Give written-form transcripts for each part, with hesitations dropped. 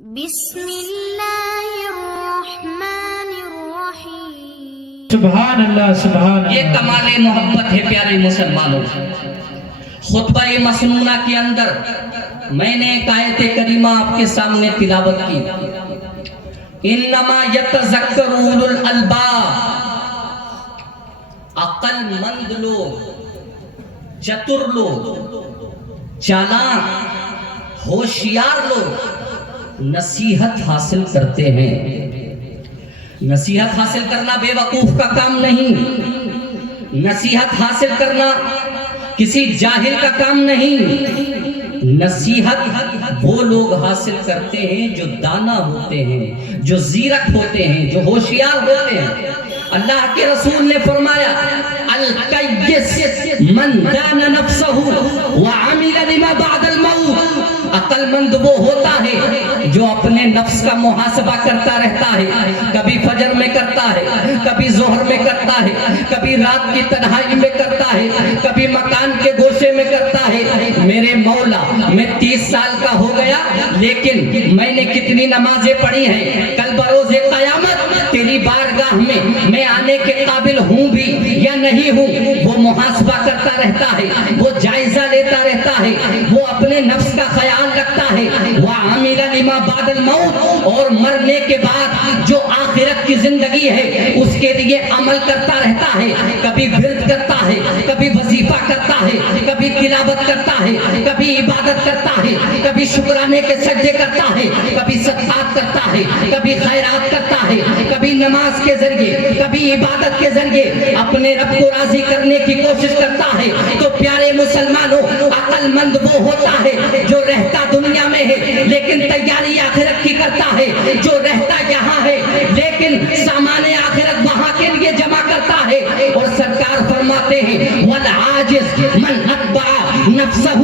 بسم اللہ الرحمن الرحیم۔ سبحان اللہ سبحان اللہ۔ یہ کمال محبت ہے پیارے مسلمانوں۔ خطبہ مسنونہ کے اندر میں نے ایک آیت کریمہ آپ کے سامنے تلاوت کی، انما یتذکر اولو الالباب، عقل مند لوگ، چتر لوگ، چالاک ہوشیار لوگ نصیحت حاصل کرتے ہیں۔ نصیحت حاصل کرنا بے وقوف کا کام نہیں، نصیحت حاصل کرنا کسی جاہل کا کام نہیں۔ نصیحت وہ لوگ حاصل کرتے ہیں جو دانا ہوتے ہیں، جو زیرک ہوتے ہیں، جو ہوشیار ہوتے ہیں۔ اللہ کے رسول نے فرمایا القیس من دان نفسہ وعمل لما بعد الموت، عقل مند وہ ہوتا ہے جو اپنے نفس کا محاسبہ کرتا رہتا ہے، کبھی فجر میں کرتا ہے، کبھی ظہر میں کرتا ہے، کبھی رات کی تنہائی میں کرتا ہے، کبھی مکان کے گوشے میں کرتا ہے۔ میرے مولا میں 30 سال کا ہو گیا لیکن میں نے کتنی نمازیں پڑھی ہیں، کل بروز قیامت تیری بارگاہ میں آنے کے قابل ہوں بھی یا نہیں ہوں، وہ محاسبہ کرتا رہتا ہے، وہ جائزہ لیتا رہتا ہے، وہ اپنے نفس کا خیال رکھتا ہے۔ وَعَمِلَ لِمَا بَعْدَ الْمَوْتِ، اور مرنے کے بعد جو آخرت کی زندگی ہے اس کے لیے عمل کرتا رہتا ہے، کبھی ورد کرتا ہے، کبھی وظیفہ کرتا ہے، کبھی تلاوت کرتا ہے، کبھی عبادت کرتا ہے، کبھی شکرانے کے سجدے کرتا ہے، کبھی صدقات کرتا ہے، کبھی خیرات کرتا ہے، کبھی نماز کے ذریعے، کبھی عبادت کے ذریعے اپنے رب کو راضی کرنے کی کوشش کرتا ہے۔ تو پیارے مسلمانوں، عقل مند وہ ہوتا ہے جو رہتا دنیا میں ہے لیکن تیاری آخرت کی کرتا ہے، جو رہتا یہاں ہے لیکن سامان آخرت وہاں کے لیے جمع کرتا ہے۔ اور سرکار فرماتے ہیں والعاجز من اتبع نفسہ،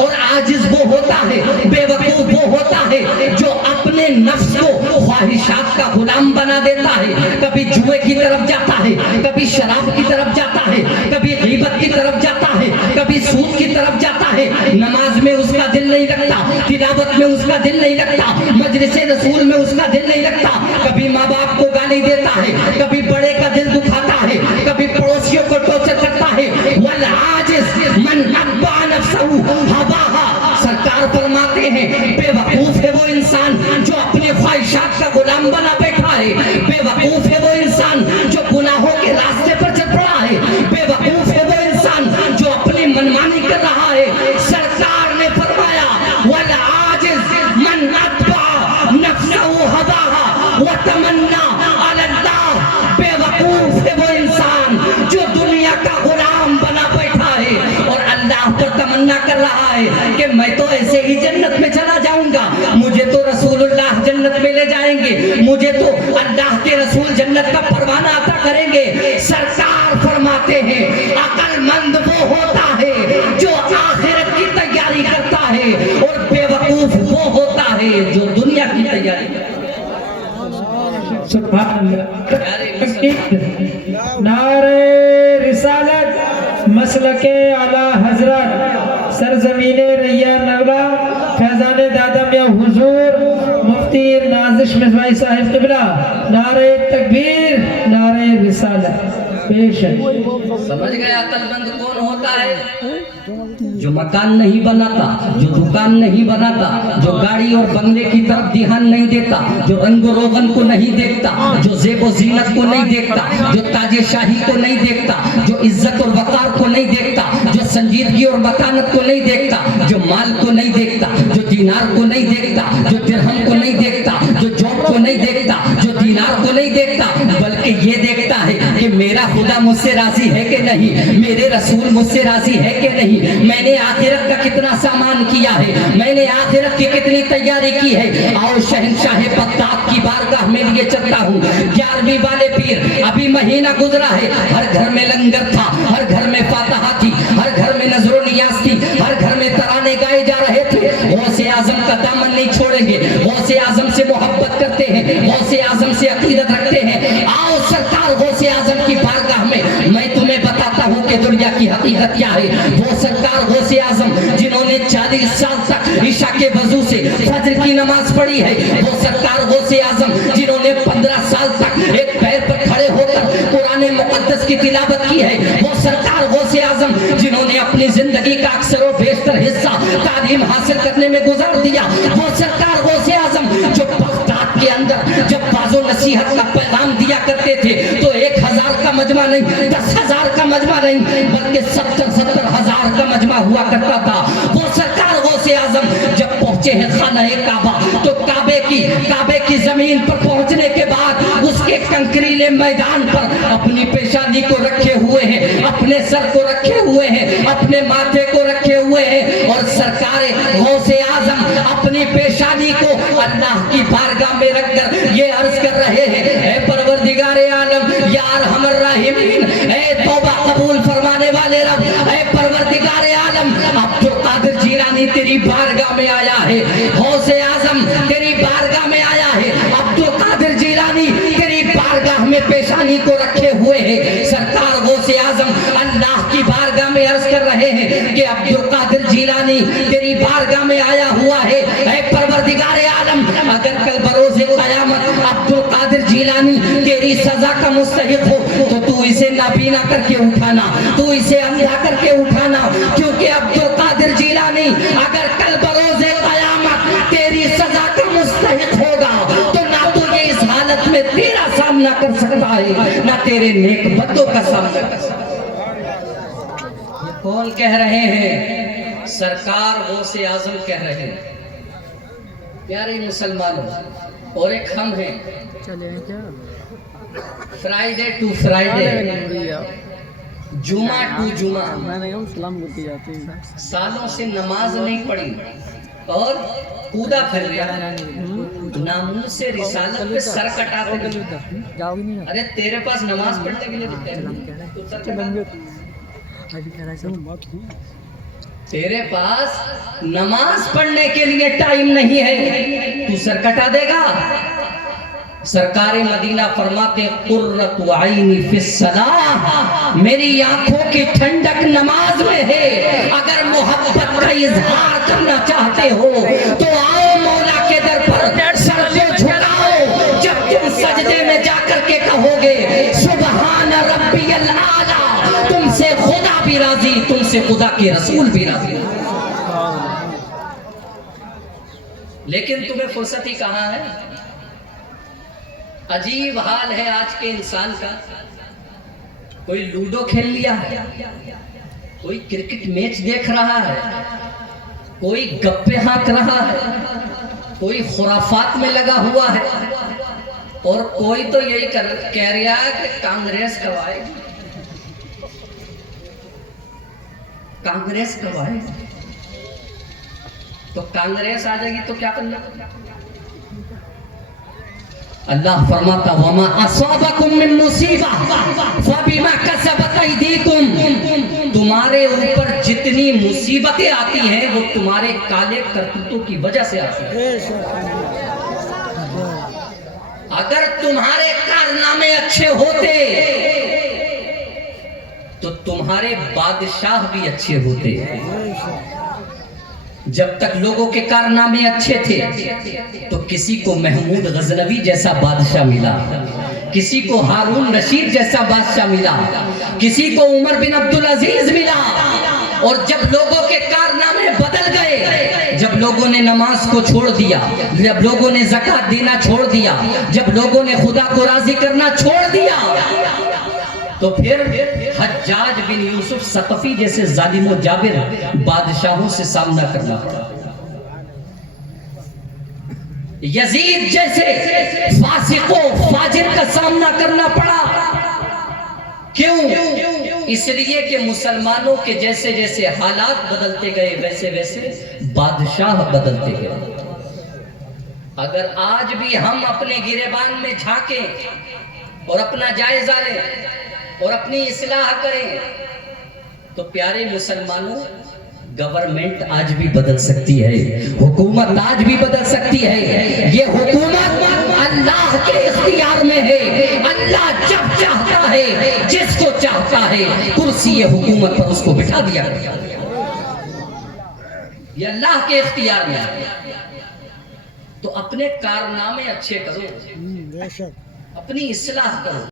اور عاجز وہ ہوتا ہے، بے وقوف وہ ہوتا ہے جو اپنے نفس کو خواہشات کا غلام بنا دیتا ہے، کبھی جوئے کی طرف جاتا ہے، کبھی شراب کی طرف جاتا ہے، کبھی غیبت کی طرف جاتا ہے، کبھی سود کی طرف جاتا ہے۔ نماز میں اس کا دل نہیں لگتا، تلاوت میں اس کا دل نہیں لگتا، مجلس رسول میں اس کا دل نہیں لگتا، کبھی ماں باپ کو گالی دیتا ہے، کبھی بڑے کا دل دکھاتا ہے، کبھی پڑوسیوں کو ٹارچر کرتا ہے۔ والعاجز من اتبع نفسہ ہواہا، سرکار فرماتے ہیں بے وقوف ہے وہ انسان جو اپنے خواہشات کا غلام بنا بیٹھا ہے، بے وقوف ہے وہ انسان جو گناہوں کے راستے پر چل پڑا ہے، بے وقوف ہے وہ انسان جو اپنی منمانی کر رہا ہے۔ سرکار نے فرمایا والعاجز من اتبع نفسہ ہواہا وتمنی علی اللہ، بے وقوف ہے وہ انسان جو دنیا کا غلام بنا بیٹھا ہے اور اللہ پر تمنا کر رہا ہے کہ میں تو ایسے ہی جنت میں چلا جاؤں گا، مجھے تو رسول اللہ جنت میں لے جائیں گے، مجھے تو اللہ کے رسول جنت کا پروانہ عطا کریں گے۔ سرکار فرماتے ہیں عقل مند وہ ہوتا ہے جو آخرت کی تیاری کرتا ہے اور بے وقوف وہ ہوتا ہے جو دنیا کی تیاری کرتا ہے۔ سبحان اللہ۔ نعرہ رسالت، مسلک اعلیٰ حضرت، سرزمین ریا نولا، فیضان دادا میاں حضور مفتی نازش مصباحی صاحب قبلہ، نعرہ تکبیر، نعرہ رسالت۔ پیشن سمجھ گئے عقل مند کون ہوتا ہے؟ جو مکان نہیں بناتا، جو دکان نہیں بناتا، جو گاڑی اور بنگلے کی طرف دھیان نہیں دیتا، جو رنگ و روغن کو نہیں دیکھتا، جو زیب و زینت کو نہیں دیکھتا، جو تاج شاہی کو نہیں دیکھتا، جو عزت اور وقار کو نہیں دیکھتا، جو سنجیدگی اور مکانت کو نہیں دیکھتا، جو مال کو نہیں دیکھتا، جو دینار کو نہیں دیکھتا، جو درہم کو نہیں دیکھتا، جو جوب کو نہیں دیکھتا، جو دینار کو نہیں دیکھتا، بلکہ یہ دیکھتا ہے کہ میرا خدا مجھ سے راضی ہے کہ نہیں، میرے رسول مجھ سے راضی ہے کہ نہیں، میں نے آخرت کا کتنا سامان کیا ہے، میں نے آخرت کی کتنی تیاری کی ہے۔ آؤ شہنشاہ بغداد کی بارگاہ میں لیے چلتا ہوں، 11ویں والے پیر، ابھی مہینہ گزرا ہے، ہر گھر میں لنگر تھا، ہر گھر میں فاتحہ تھی، ہر گھر میں نظر و نیاز تھی، ہر گھر میں ترانے گائے جا رہے تھے۔ غوث اعظم کا دامن نہیں چھوڑیں گے، غوث اعظم سے محبت کرتے ہیں، غوث اعظم سے عقیدت رکھتے ہیں۔ آؤ سرکار غوث اعظم کی بارگاہ میں تمہیں بتاتا ہوں کہ دنیا کی حقیقت کیا ہے۔ وہ سرکار غوث اعظم جنہوں نے 40 سال تک عشاء کے وضو سے فجر کی نماز پڑھی ہے، وہ سرکار غوث اعظم جنہوں نے 15 سال تک ایک پیر پر کھڑے ہو کر قرآن مقدس کی تلاوت کی ہے، وہ سرکار غوث اعظم جنہوں نے اپنی زندگی کا اکثر و بیشتر حصہ تعلیم حاصل کرنے میں گزار دیا، وہ سرکار غوث اعظم جو بغداد کے اندر جب باز و نصیحت کا پیغام دیا کرتے تھے تو 1000 کا مجمع نہیں، 10,000 کا مجمع نہیں، بلکہ 70,000 کا مجمع ہوا کرتا تھا۔ وہ سرکار غوث اعظم جب پہنچے ہیں خانہ کعبہ تو کعبے کی زمین پر پہنچنے کے بعد اس کے کنکریلے میدان پر اپنی پیشانی کو رکھے ہوئے ہیں، اپنے سر کو رکھے ہوئے ہیں، اپنے ماتھے کو رکھے ہوئے ہیں، اور سرکار غوث اعظم اپنی پیشانی کو اللہ کی بارگاہ میں رکھ کر یہ عرض کر رہے ہیں، اے پروردگار عالم، یا ارحم الراحمین، اے توبہ قبول فرمانے والے رب، اے پروردگار عالم، عبد القادر جیلانی تیری بارگاہ میں آیا ہے، غوث اعظم تیری بارگاہ میں آیا ہے، عبد القادر جیلانی تیری بارگاہ میں پیشانی کو رکھے ہوئے ہیں۔ سرکار غوث اعظم اللہ کی بارگاہ میں عرض کر رہے ہیں کہ عبد القادر جیلانی تیری بارگاہ میں آیا ہوا ہے، اے پروردگار عالم، اگر کل بروز قیامت عبد القادر جیلانی تیری سزا کا مستحق ہو تو اسے نابینا کر کے اٹھانا، تو اسے اندھا کر کے اٹھانا، کیونکہ عبد القادر جیلانی اگر کل بروز قیامت تیری سزا کا مستحق ہوگا تو نہ تو یہ اس حالت میں تیرا سامنا کر سکتا ہے، نہ تیرے نیک بدوں کا سامنا کر سکتا ہے۔ یہ کون کہہ رہے ہیں؟ سرکار غوث اعظم کہہ رہے ہیں۔ پیارے مسلمانوں، اور ایک ہم ہیں، فرائیڈے ٹو فرائیڈے، جمعہ ٹو جمعہ، سالوں سے نماز نہیں پڑھی اور کودا پھر رہا، ناموس سے رسالت پہ سر کٹاتے ہیں۔ ارے تیرے پاس نماز پڑھنے کے لیے تو سر تیرے پاس نماز پڑھنے کے لیے ٹائم نہیں ہے، تو سر کٹا دے گا؟ سرکار مدینہ فرماتے قرۃ عینی فی الصلاۃ، میری آنکھوں کی ٹھنڈک نماز میں ہے، اگر محبت کا اظہار کرنا چاہتے ہو تو آؤ مولا کے در پر سر کو جھکاؤ، جب تم سجدے میں جا کر کے کہو گے سبحان ربی الاعلی، تم سے خدا بھی راضی، تم سے خدا کے رسول بھی راضی۔ لیکن تمہیں فرصت ہی کہاں ہے؟ عجیب حال ہے آج کے انسان کا، کوئی لوڈو کھیل لیا ہے، کوئی کرکٹ میچ دیکھ رہا ہے، کوئی گپے ہانک رہا ہے، کوئی خرافات میں لگا ہوا ہے، اور کوئی تو یہی کہہ رہا ہے کہ کانگریس کب آئے گی، کانگریس کب آئے گی؟ تو کانگریس آ جائے گی تو کیا کرنا؟ اللہ فرماتا وما اصابکم من مصیبہ فبما کسبت ایدیکم، تمہارے اوپر جتنی مصیبتیں آتی ہیں وہ تمہارے کالے کرتوتوں کی وجہ سے آتی ہیں۔ اگر تمہارے کارنامے اچھے ہوتے تو تمہارے بادشاہ بھی اچھے ہوتے۔ جب تک لوگوں کے کارنامے اچھے تھے تو کسی کو محمود غزنوی جیسا بادشاہ ملا، کسی کو ہارون رشید جیسا بادشاہ ملا، کسی کو عمر بن عبدالعزیز ملا، اور جب لوگوں کے کارنامے بدل گئے، جب لوگوں نے نماز کو چھوڑ دیا، جب لوگوں نے زکوٰۃ دینا چھوڑ دیا، جب لوگوں نے خدا کو راضی کرنا چھوڑ دیا، تو پھر حجاج بن یوسف ثقفی جیسے ظالم و جابر بادشاہوں سے سامنا کرنا پڑا، یزید جیسے فاسق و فاجر کا سامنا کرنا پڑا۔ کیوں؟ اس لیے کہ مسلمانوں کے جیسے جیسے حالات بدلتے گئے ویسے ویسے بادشاہ بدلتے گئے۔ اگر آج بھی ہم اپنے گریبان میں جھانکیں اور اپنا جائزہ لیں اور اپنی اصلاح کریں تو پیارے مسلمانوں، گورنمنٹ آج بھی بدل سکتی ہے، حکومت آج بھی بدل سکتی ہے۔ یہ حکومت اللہ کے اختیار میں ہے، اللہ جب چاہتا ہے جس کو چاہتا ہے کرسی حکومت پر اس کو بٹھا دیا، یہ اللہ کے اختیار میں ہے۔ تو اپنے کارنامے اچھے کرو، بے شک اپنی اصلاح کرو.